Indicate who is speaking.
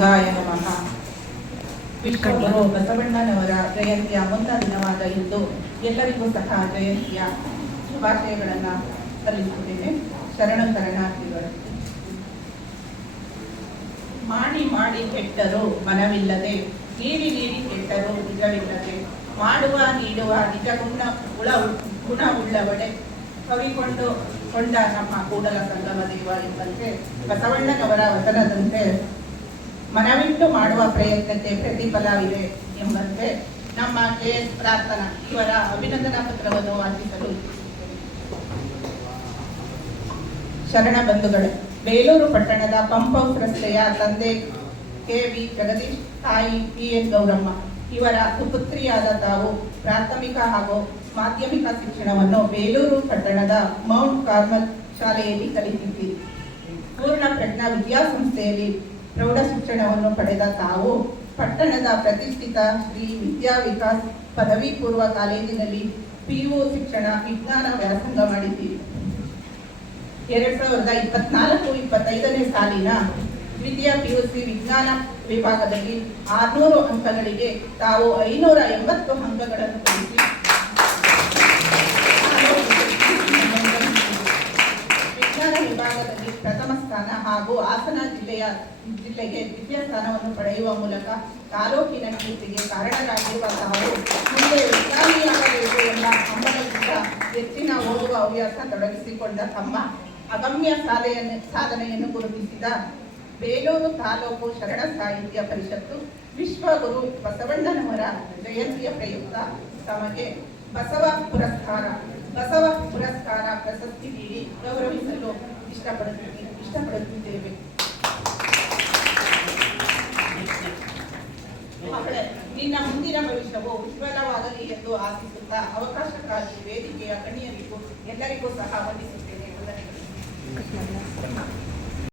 Speaker 1: ಲಿಂಗಾಯ ನಮಃ ವಿಶ್ವಗುರು ಬಸವಣ್ಣನವರ ಜಯಂತಿಯ ಮುಂದ ದಿನವಾದ ಇಂದು ಎಲ್ಲರಿಗೂ ಸಹ ಜಯಂತಿಯ ಶುಭಾಶಯಗಳನ್ನು ಸಲ್ಲಿಸುತ್ತೇನೆ. ಶರಣ ಶರಣಾರ್ಥಿಗಳು. ಮಾಡಿ ಮಾಡಿ ಕೆಟ್ಟರು ಮನವಿಲ್ಲದೆ ನೀಡಿ ನೀಡಿ ಕೆಟ್ಟರು ನಿಜವಿಲ್ಲದೆ ಮಾಡುವ ನೀಡುವ ನಿಜ ಗುಣ ಗುಣ ಗುಣವುಳ್ಳವಡೆ ಕವಿಕೊಂಡು ಕೊಂಡ ನಮ್ಮ ಕೂಡಲ ಸಂಗಮ ದೇವ ಎಂಬಂತೆ ಬಸವಣ್ಣನವರ ವಚನದಂತೆ ಮನವಿಟ್ಟು ಮಾಡುವ ಪ್ರಯತ್ನಕ್ಕೆ ಪ್ರತಿಫಲವಿದೆ ಎಂಬಂತೆ ನಮ್ಮ ಕೆ ಎಸ್ ಪ್ರಾರ್ಥನಾ ಇವರ ಅಭಿನಂದನಾ ಪತ್ರವನ್ನು ವಾಚಿಸಲು. ಶರಣ ಬಂಧುಗಳು, ಬೇಲೂರು ಪಟ್ಟಣದ ಪಂಪ್ ರಸ್ತೆಯ ತಂದೆ ಕೆ ವಿ ಜಗದೀಶ್, ತಾಯಿ ಪಿ ಎನ್ ಗೌರಮ್ಮ ಇವರ ಸುಪುತ್ರಿಯಾದ ತಾವು ಪ್ರಾಥಮಿಕ ಹಾಗೂ ಮಾಧ್ಯಮಿಕ ಶಿಕ್ಷಣವನ್ನು ಬೇಲೂರು ಪಟ್ಟಣದ ಮೌಂಟ್ ಕಾರ್ಮಲ್ ಶಾಲೆಯಲ್ಲಿ ಕಲಿತಿದ್ದೀರಿ. ಪೂರ್ಣ ಪ್ರಜ್ಞಾ ವಿದ್ಯಾಸಂಸ್ಥೆಯಲ್ಲಿ ಪ್ರೌಢ ಶಿಕ್ಷಣವನ್ನು ಪಡೆದ ತಾವು ಪಟ್ಟಣದ ಪ್ರತಿಷ್ಠಿತ ಶ್ರೀ ವಿದ್ಯಾ ವಿಕಾಸ್ ಪದವಿ ಪೂರ್ವ ಕಾಲೇಜಿನಲ್ಲಿ ಪಿಯು ಶಿಕ್ಷಣ ವಿಜ್ಞಾನ ವ್ಯಾಸಂಗ ಮಾಡಿದ್ದೀರಿ ಎರಡ್ ಸಾವಿರದ ಇಪ್ಪತ್ನಾಲ್ಕು ಇಪ್ಪತ್ತೈದನೇ ಸಾಲಿನ ದ್ವಿತೀಯ ಪಿಯುಸಿ ವಿಜ್ಞಾನ ವಿಭಾಗದಲ್ಲಿ ಆರ್ನೂರು ಅಂಕಗಳಿಗೆ ತಾವು ಐನೂರ ಎಂಬತ್ತು ಅಂಕಗಳನ್ನು ಗಳಿಸಿ ಹಾಗೂ ಹಾಸನ ಜಿಲ್ಲೆಯ, ಜಿಲ್ಲೆಗೆ ದ್ವಿತೀಯ ಸ್ಥಾನವನ್ನು ಪಡೆಯುವ ಮೂಲಕ ತಾಲೂಕಿನ ಕೀರ್ತಿಗೆ ಕಾರಣರಾಗಿರುವ ತಾವು ಮುಂದೆ ವಿಜ್ಞಾನಿಯಾಗಬೇಕು ಎಂಬ ಹಂಬಲದಿಂದ ಹೆಚ್ಚಿನ ಓದುವ ಹವ್ಯಾಸ ತೊಡಗಿಸಿಕೊಂಡ ತಮ್ಮ ಅಗಮ್ಯ ಸಾಧೆಯನ್ನು ಸಾಧನೆಯನ್ನು ಗುರುತಿಸಿದ ಬೇಲೂರು ತಾಲೂಕು ಶರಣ ಸಾಹಿತ್ಯ ಪರಿಷತ್ತು ವಿಶ್ವಗುರು ಬಸವಣ್ಣನವರ ಜಯಂತಿಯ ಪ್ರಯುಕ್ತ ತಮಗೆ ಬಸವ ಪುರಸ್ಕಾರ ಬಸವ ಪುರಸ್ಕಾರ ಪ್ರಶಸ್ತಿ ನೀಡಿ ಗೌರವಿಸಲು ಇಷ್ಟಪಡುತ್ತೀವಿ ಇಷ್ಟಪಡುತ್ತಿದ್ದೇವೆ ನಿನ್ನ ಮುಂದಿನ ಭವಿಷ್ಯವು ಉಜ್ವಲವಾಗಲಿ ಎಂದು ಆಶಿಸುತ್ತಾ ಅವಕಾಶಕ್ಕಾಗಿ ವೇದಿಕೆಯ ಕಣಿಯರಿಗೂ ಎಲ್ಲರಿಗೂ ಸಹ ವಂದಿಸುತ್ತೇನೆ.